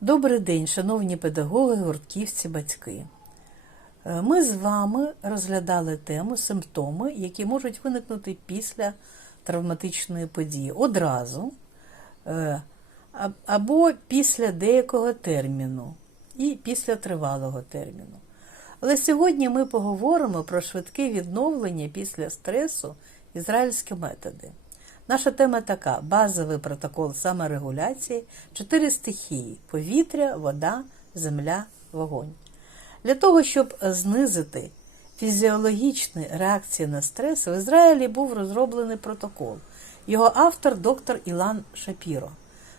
Добрий день, шановні педагоги, гуртківці, батьки. Е, Ми з вами розглядали тему симптоми, які можуть виникнути після травматичної події одразу е, або після деякого терміну і після тривалого терміну. Але сьогодні ми поговоримо про швидке відновлення після стресу ізраїльські методи. Наша тема така: базовий протокол саморегуляції, чотири стихії: повітря, вода, земля, вогонь. Для того, щоб знизити фізіологічні реакції на стрес, в Ізраїлі був розроблений протокол. Його автор доктор Ілан Шапіро.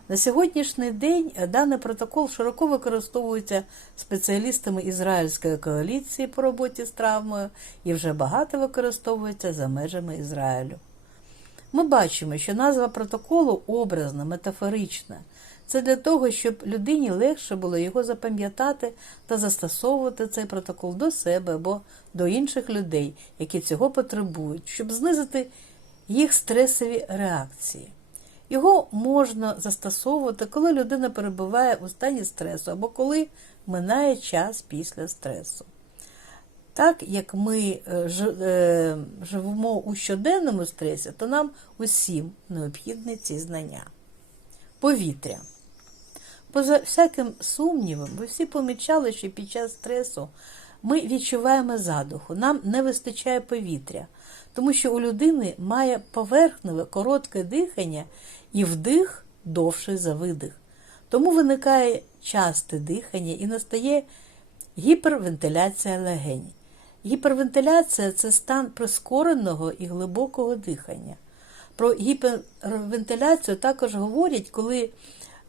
На сьогоднішній день даний протокол широко використовується спеціалістами Ізраїльської коаліції по роботі з травмою і вже багато використовується за межами Ізраїлю. Ми бачимо, що назва протоколу образна, метафорична. Це для того, щоб людині легше було його запам'ятати та застосовувати цей протокол до себе або до інших людей, які цього потребують, щоб знизити їх стресові реакції. Його можна застосовувати, коли людина перебуває у стані стресу або коли минає час після стресу. Так як ми е, е, живемо у щоденному стресі, то нам усім необхідні ці знання. Повітря. Поза всяким сумнівом, ви всі помічали, що під час стресу ми відчуваємо задуху, нам не вистачає повітря, тому що у людини має поверхневе коротке дихання і вдих довший за видих. Тому виникає часте дихання і настає гіпервентиляція легень. Гіпервентиляція це стан прискореного і глибокого дихання. Про гіпервентиляцію також говорять, коли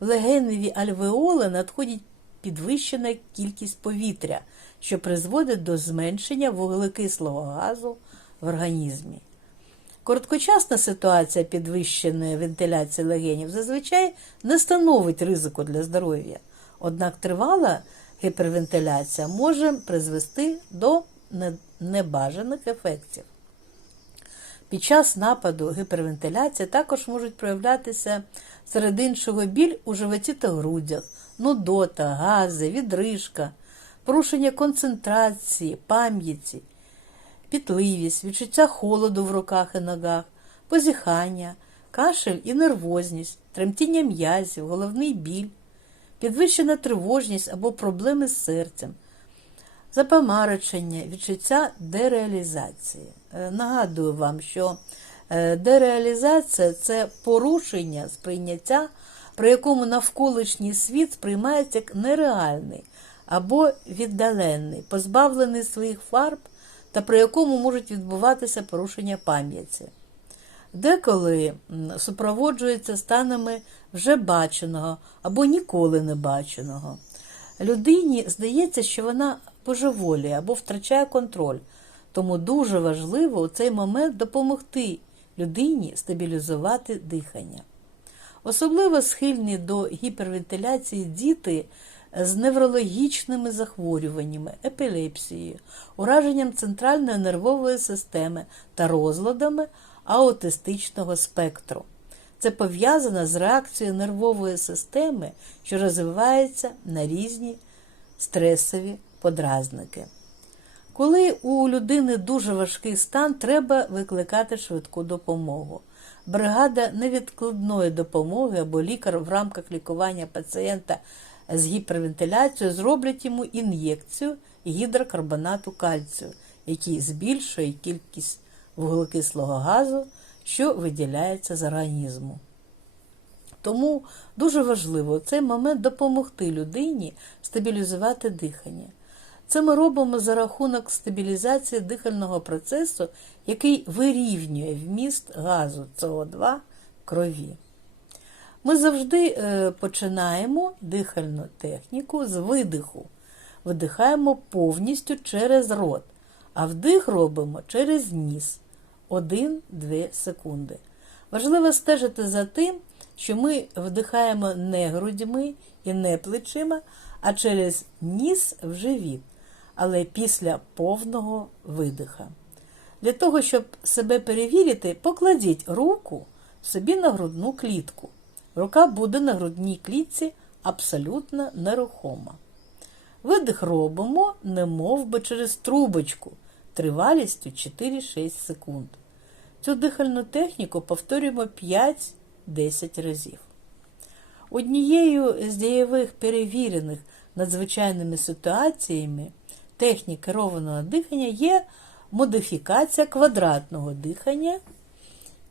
в легеневі альвеоли надходить підвищена кількість повітря, що призводить до зменшення вуглекислого газу в організмі. Короткочасна ситуація підвищеної вентиляції легенів зазвичай не становить ризику для здоров'я. Однак тривала гіпервентиляція може призвести до небажаних ефектів. Під час нападу гіпервентиляції також можуть проявлятися серед іншого біль у животі та грудях, нудота, гази, відрижка, порушення концентрації, пам'яті, пітливість, відчуття холоду в руках і ногах, позіхання, кашель і нервозність, тремтіння м'язів, головний біль, підвищена тривожність або проблеми з серцем, запамарочення, відчуття дереалізації. Е, Нагадую вам, що е, дереалізація це порушення сприйняття, при якому навколишній світ сприймається як нереальний або віддалений, позбавлений своїх фарб та при якому можуть відбуватися порушення пам'яті. Деколи супроводжується станами вже баченого або ніколи не баченого. Людині здається, що вона божеволіє або втрачає контроль, тому дуже важливо у цей момент допомогти людині стабілізувати дихання. Особливо схильні до гіпервентиляції діти з неврологічними захворюваннями, епілепсією, ураженням центральної нервової системи та розладами аутистичного спектру. Це пов'язано з реакцією нервової системи, що розвивається на різні стресові подразники. Коли у людини дуже важкий стан, треба викликати швидку допомогу. Бригада невідкладної допомоги або лікар в рамках лікування пацієнта з гіпервентиляцією зроблять йому ін'єкцію гідрокарбонату кальцію, який збільшує кількість вуглекислого газу, що виділяється з організму. Тому дуже важливо у цей момент допомогти людині стабілізувати дихання. Це ми робимо за рахунок стабілізації дихального процесу, який вирівнює вміст газу СО2 в крові. Ми завжди е, починаємо дихальну техніку з видиху. Видихаємо повністю через рот, а вдих робимо через ніс 1-2 секунди. Важливо стежити за тим, що ми вдихаємо не грудьми і не плечима, а через ніс в живіт, але після повного видиха. Для того, щоб себе перевірити, покладіть руку собі на грудну клітку. Рука буде на грудній клітці, абсолютно нерухома. Видих робимо, не би через трубочку тривалістю 4-6 секунд. Цю дихальну техніку повторюємо 5-10 разів. Однією з дієвих перевірених надзвичайними ситуаціями технік керованого дихання є модифікація квадратного дихання,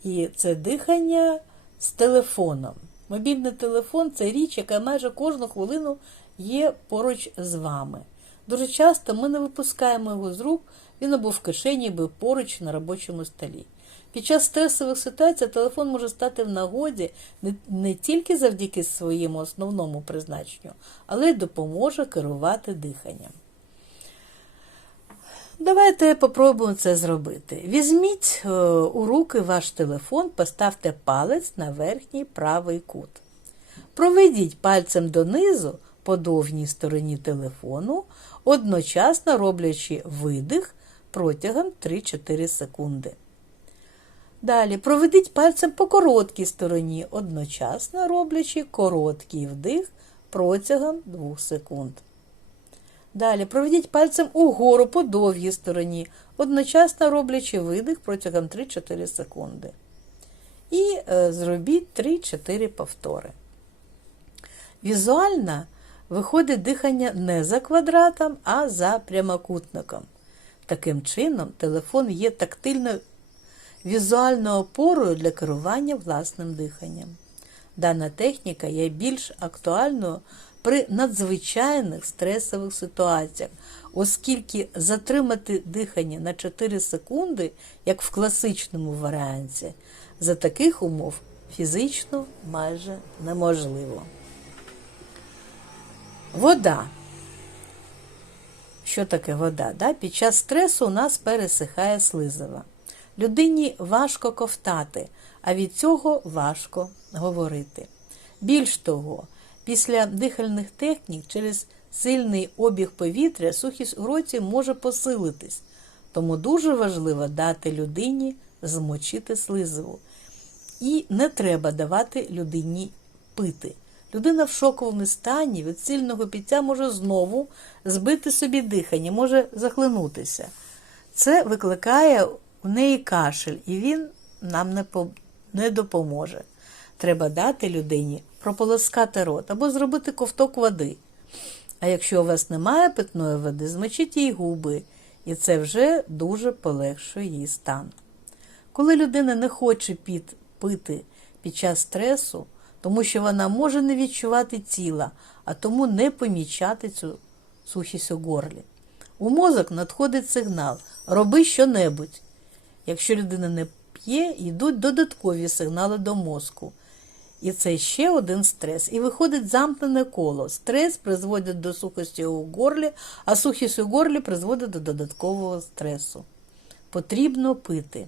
і це дихання з телефоном. Мобільний телефон це річ, яка майже кожну хвилину є поруч з вами. Дуже часто ми не випускаємо його з рук, він або в кишені, або поруч на робочому столі. Під час стресових ситуацій телефон може стати в нагоді не, тільки завдяки своєму основному призначенню, але й допоможе керувати диханням. Давайте попробуємо це зробити. Візьміть е, у руки ваш телефон, поставте палець на верхній правий кут. Проведіть пальцем донизу по довгій стороні телефону, одночасно роблячи видих протягом 3-4 секунди. Далі проведіть пальцем по короткій стороні, одночасно роблячи короткий вдих протягом 2 секунд. Далі проведіть пальцем угору по довгій стороні, одночасно роблячи видих протягом 3-4 секунди. І е, зробіть 3-4 повтори. Візуально виходить дихання не за квадратом, а за прямокутником. Таким чином, телефон є тактильною візуальною опорою для керування власним диханням. Дана техніка є більш актуальною при надзвичайних стресових ситуаціях, оскільки затримати дихання на 4 секунди, як в класичному варіанті, за таких умов фізично майже неможливо. Вода. Що таке вода? Да? Під час стресу у нас пересихає слизова. Людині важко ковтати, а від цього важко говорити. Більш того, після дихальних технік через сильний обіг повітря сухість у роті може посилитись, тому дуже важливо дати людині змочити слизову. І не треба давати людині пити. Людина в шоковому стані від сильного пиття може знову збити собі дихання, може захлинутися. Це викликає у неї кашель, і він нам не допоможе. Треба дати людині прополоскати рот або зробити ковток води. А якщо у вас немає питної води, змочіть їй губи, і це вже дуже полегшує її стан. Коли людина не хоче під, пити під час стресу, тому що вона може не відчувати тіла, а тому не помічати цю сухість у горлі. У мозок надходить сигнал роби що-небудь. Якщо людина не п'є, йдуть додаткові сигнали до мозку. І це ще один стрес. І виходить замкнене коло. Стрес призводить до сухості у горлі, а сухість у горлі призводить до додаткового стресу. Потрібно пити.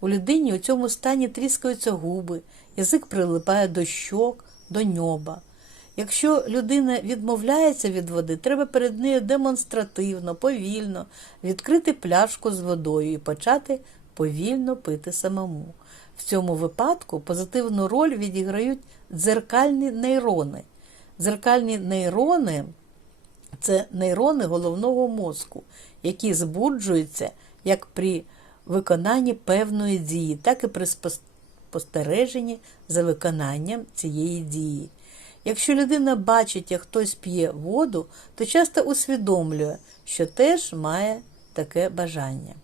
У людині у цьому стані тріскаються губи, язик прилипає до щок, до ньоба. Якщо людина відмовляється від води, треба перед нею демонстративно, повільно відкрити пляшку з водою і почати повільно пити самому. В цьому випадку позитивну роль відіграють дзеркальні нейрони. Дзеркальні нейрони це нейрони головного мозку, які збуджуються як при виконанні певної дії, так і при спостереженні за виконанням цієї дії. Якщо людина бачить, як хтось п'є воду, то часто усвідомлює, що теж має таке бажання.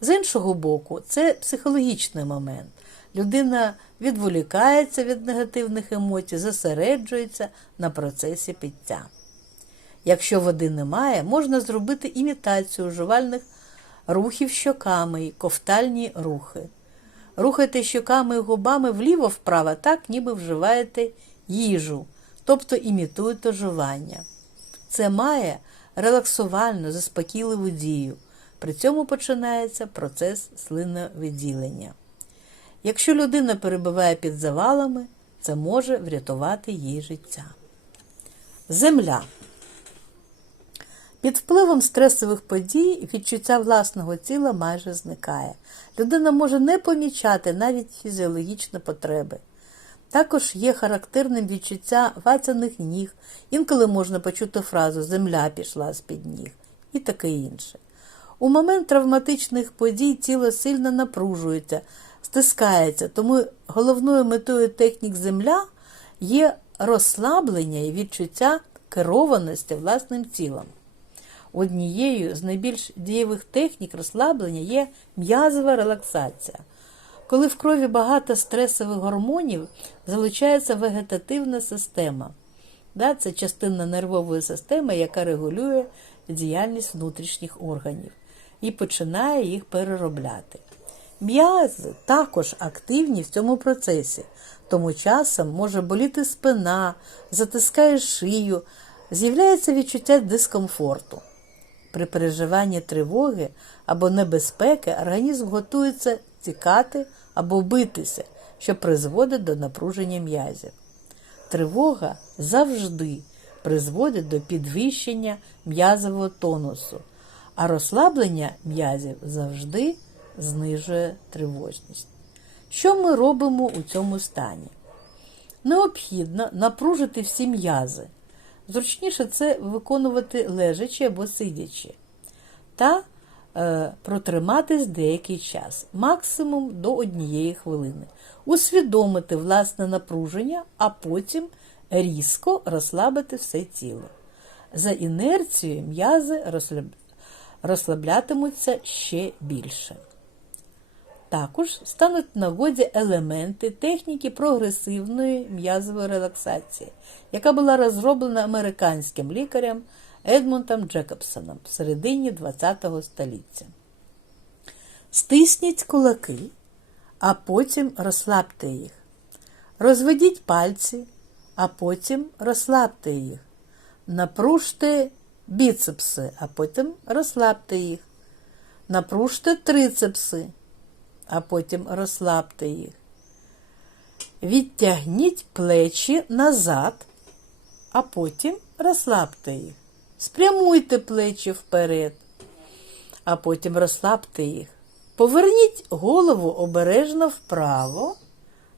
З іншого боку, це психологічний момент. Людина відволікається від негативних емоцій, зосереджується на процесі пиття. Якщо води немає, можна зробити імітацію жувальних рухів щоками і ковтальні рухи. Рухайте щоками і губами вліво-вправо, так ніби вживаєте їжу, тобто імітуєте жування. Це має релаксувальну, заспокійливу дію. При цьому починається процес слиновиділення. Якщо людина перебуває під завалами, це може врятувати їй життя. Земля. Під впливом стресових подій відчуття власного тіла майже зникає. Людина може не помічати навіть фізіологічні потреби. Також є характерним відчуття вацаних ніг, інколи можна почути фразу Земля пішла з-під ніг і таке інше. У момент травматичних подій тіло сильно напружується, стискається, тому головною метою технік земля є розслаблення і відчуття керованості власним тілом. Однією з найбільш дієвих технік розслаблення є м'язова релаксація. Коли в крові багато стресових гормонів, залучається вегетативна система. Це частина нервової системи, яка регулює діяльність внутрішніх органів і починає їх переробляти. М'язи також активні в цьому процесі, тому часом може боліти спина, затискає шию, з'являється відчуття дискомфорту. При переживанні тривоги або небезпеки організм готується тікати або битися, що призводить до напруження м'язів. Тривога завжди призводить до підвищення м'язового тонусу, а розслаблення м'язів завжди знижує тривожність. Що ми робимо у цьому стані? Необхідно напружити всі м'язи. Зручніше це виконувати лежачи або сидячи. Та е, протриматись деякий час, максимум до однієї хвилини. Усвідомити власне напруження, а потім різко розслабити все тіло. За інерцією м'язи. Розслаблятимуться ще більше. Також стануть в нагоді елементи техніки прогресивної м'язової релаксації, яка була розроблена американським лікарем Едмонтом Джекобсоном в середині ХХ століття. Стисніть кулаки, а потім розслабте їх. Розведіть пальці, а потім розслабте їх. Напружте біцепси, а потім розслабте їх. Напружте трицепси а потім розслабте їх. Відтягніть плечі назад, а потім розслабте їх. Спрямуйте плечі вперед, а потім розслабте їх. Поверніть голову обережно вправо,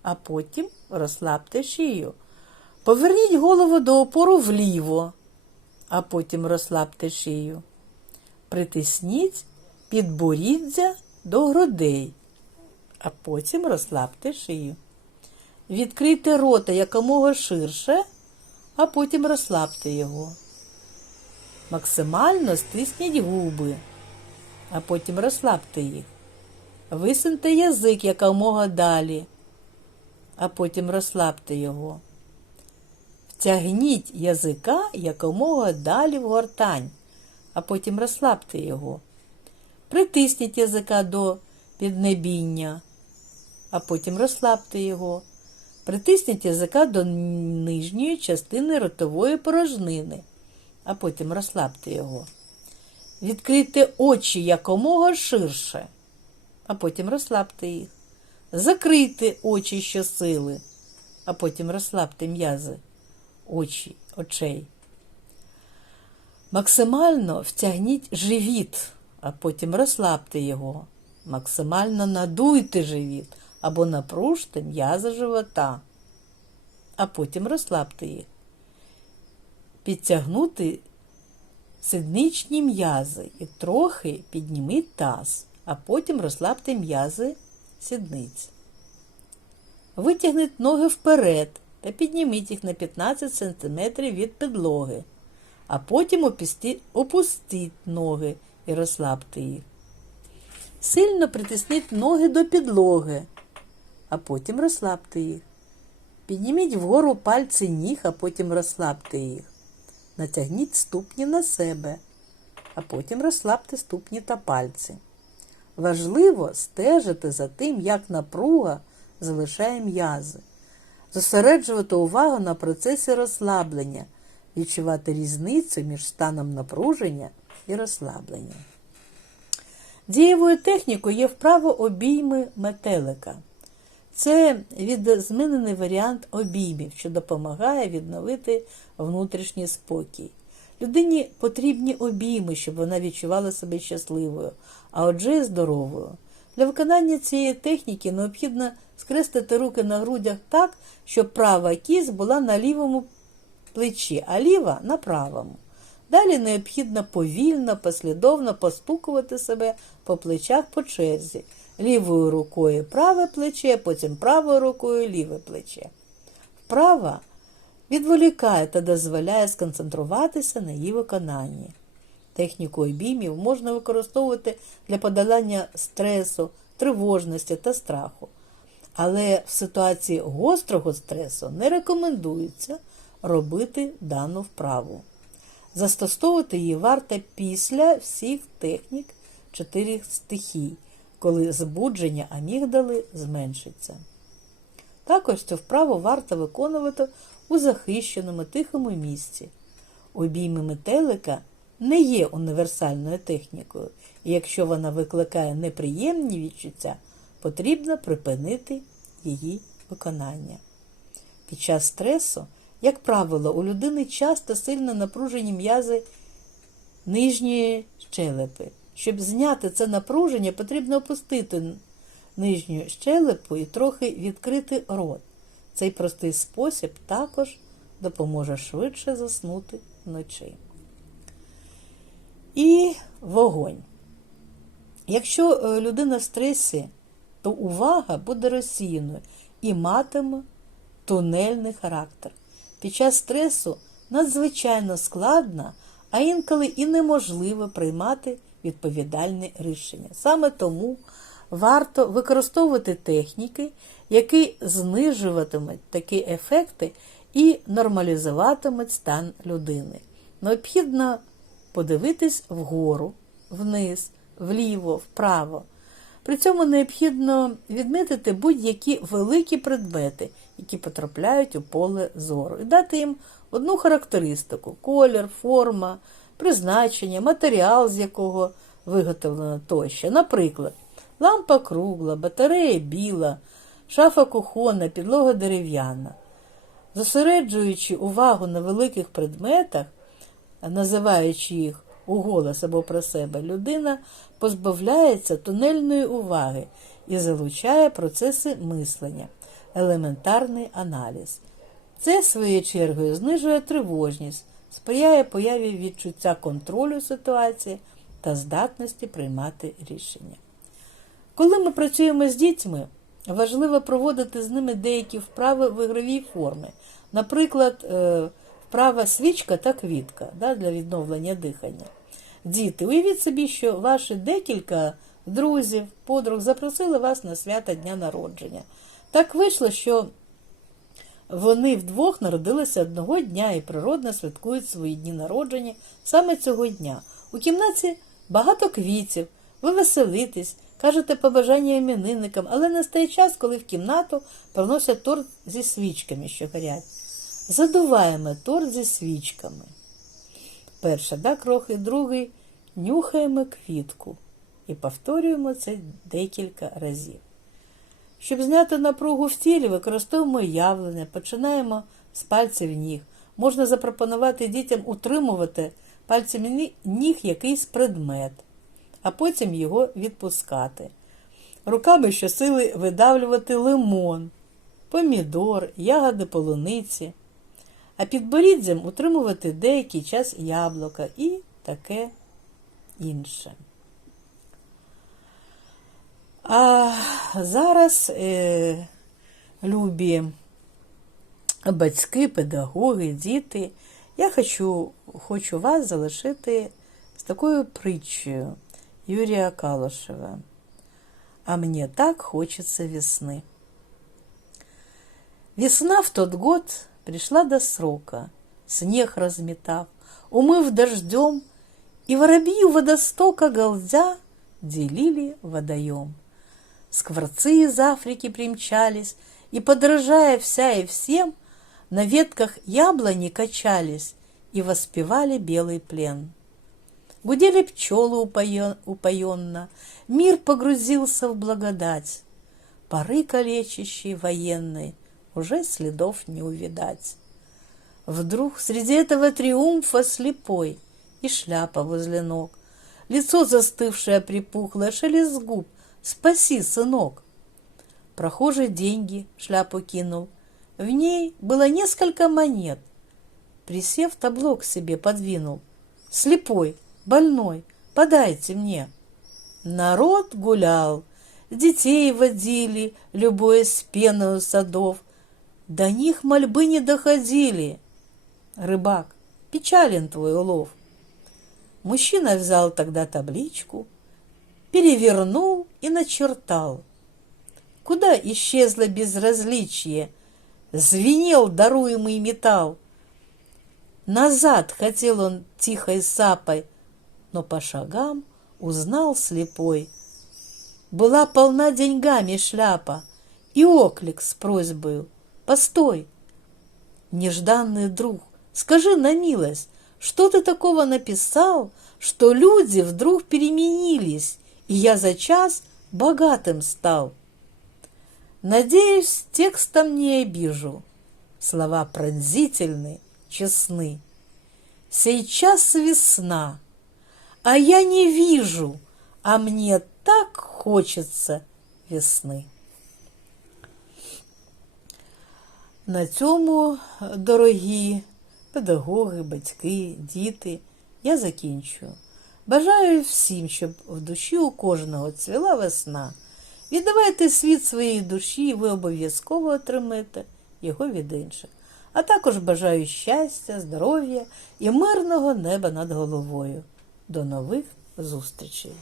а потім розслабте шию. Поверніть голову до опору вліво, а потім розслабте шию. Притисніть підборіддя до грудей а потім розслабте шию. Відкрийте рота якомога ширше, а потім розслабте його. Максимально стисніть губи, а потім розслабте їх. Висуньте язик якомога далі, а потім розслабте його. Втягніть язика якомога далі в гортань, а потім розслабте його. Притисніть язика до піднебіння, а потім розслабте його. Притисніть язика до нижньої частини ротової порожнини, а потім розслабте його. Відкрийте очі якомога ширше, а потім розслабте їх. Закрийте очі щосили, а потім розслабте м'язи очі, очей. Максимально втягніть живіт, а потім розслабте його. Максимально надуйте живіт, або напружте м'язи живота, а потім розслабте їх. Підтягнути сидничні м'язи і трохи підніміть таз, а потім розслабте м'язи сідниць. Витягніть ноги вперед та підніміть їх на 15 см від підлоги, а потім опустіть ноги і розслабте їх. Сильно притисніть ноги до підлоги, а потім розслабте їх. Підніміть вгору пальці ніг, а потім розслабте їх. Натягніть ступні на себе, а потім розслабте ступні та пальці. Важливо стежити за тим, як напруга залишає м'язи, зосереджувати увагу на процесі розслаблення, відчувати різницю між станом напруження і розслаблення. Дієвою технікою є вправо обійми метелика. Це відзмінений варіант обіймів, що допомагає відновити внутрішній спокій. Людині потрібні обійми, щоб вона відчувала себе щасливою, а отже, здоровою. Для виконання цієї техніки необхідно скрестити руки на грудях так, щоб права кість була на лівому плечі, а ліва на правому. Далі необхідно повільно, послідовно постукувати себе по плечах по черзі. Лівою рукою праве плече, потім правою рукою ліве плече. Вправа відволікає та дозволяє сконцентруватися на її виконанні. Техніку обіймів можна використовувати для подолання стресу, тривожності та страху. Але в ситуації гострого стресу не рекомендується робити дану вправу. Застосовувати її варто після всіх технік чотирьох стихій, коли збудження амігдали зменшиться. Також цю вправу варто виконувати у захищеному тихому місці. Обійми метелика не є універсальною технікою, і якщо вона викликає неприємні відчуття, потрібно припинити її виконання. Під час стресу, як правило, у людини часто сильно напружені м'язи нижньої щелепи. Щоб зняти це напруження, потрібно опустити нижню щелепу і трохи відкрити рот. Цей простий спосіб також допоможе швидше заснути вночі. І вогонь. Якщо е, людина в стресі, то увага буде розсіяною і матиме тунельний характер. Під час стресу надзвичайно складно, а інколи і неможливо приймати відповідальне рішення. Саме тому варто використовувати техніки, які знижуватимуть такі ефекти і нормалізуватимуть стан людини. Необхідно подивитись вгору, вниз, вліво, вправо. При цьому необхідно відмітити будь-які великі предмети, які потрапляють у поле зору, і дати їм одну характеристику колір, форма, призначення, матеріал, з якого виготовлено тощо. Наприклад, лампа кругла, батарея біла, шафа кухонна, підлога дерев'яна. Зосереджуючи увагу на великих предметах, називаючи їх у голос або про себе, людина позбавляється тунельної уваги і залучає процеси мислення, елементарний аналіз. Це, своєю чергою, знижує тривожність, сприяє появі відчуття контролю ситуації та здатності приймати рішення. Коли ми працюємо з дітьми, важливо проводити з ними деякі вправи в ігровій формі. Наприклад, вправа свічка та квітка да, для відновлення дихання. Діти, уявіть собі, що ваші декілька друзів, подруг запросили вас на свято дня народження. Так вийшло, що вони вдвох народилися одного дня і природно святкують свої дні народження саме цього дня. У кімнаті багато квітів, ви веселитесь, кажете побажання іменинникам, але настає час, коли в кімнату приносять торт зі свічками, що горять. Задуваємо торт зі свічками. Перша, да, крохи, другий нюхаємо квітку і повторюємо це декілька разів. Щоб зняти напругу в тілі, використовуємо явлення, починаємо з пальців ніг. Можна запропонувати дітям утримувати пальцями ніг якийсь предмет, а потім його відпускати. Руками щосили видавлювати лимон, помідор, ягоди полуниці, а під боріддям утримувати деякий час яблука і таке інше. А зараз е, любі батьки, педагоги, діти, я хочу, хочу вас залишити з такою притчею Юрія Калушева. А мне так хочется весны. Весна в тот год пришла до срока, снег разметав, умыв дождем, и воробьи у водостока галдя делили водоем. Скворцы из Африки примчались, и, подражая вся и всем, на ветках яблони качались и воспевали белый плен. Гудели пчелы упоен- упоенно, мир погрузился в благодать. Поры калечащей военной уже следов не увидать. Вдруг среди этого триумфа слепой и шляпа возле ног, лицо застывшее припухлое, шелест губ, Спаси, сынок. Прохожий деньги шляпу кинул. В ней было несколько монет. Присев, табло к себе подвинул. Слепой, больной, подайте мне. Народ гулял, детей водили, любуясь пеной садов. До них мольбы не доходили. Рыбак, печален твой улов. Мужчина взял тогда табличку, перевернул и начертал. Куда исчезло безразличие? Звенел даруемый металл. Назад хотел он тихой сапой, но по шагам узнал слепой. Была полна деньгами шляпа и оклик с просьбою «Постой!» Нежданный друг, скажи на милость, что ты такого написал, что люди вдруг переменились, и я за час богатым стал? Надеюсь, текстом не обижу. Слова пронзительны, честны. Сейчас весна, а я не вижу, а мне так хочеться весни. На цьому, дорогі педагоги, батьки, діти, я закінчую. Бажаю всім, щоб в душі у кожного цвіла весна. Віддавайте світ своєї душі, і ви обов'язково отримаєте його від інших. А також бажаю щастя, здоров'я і мирного неба над головою. До нових зустрічей!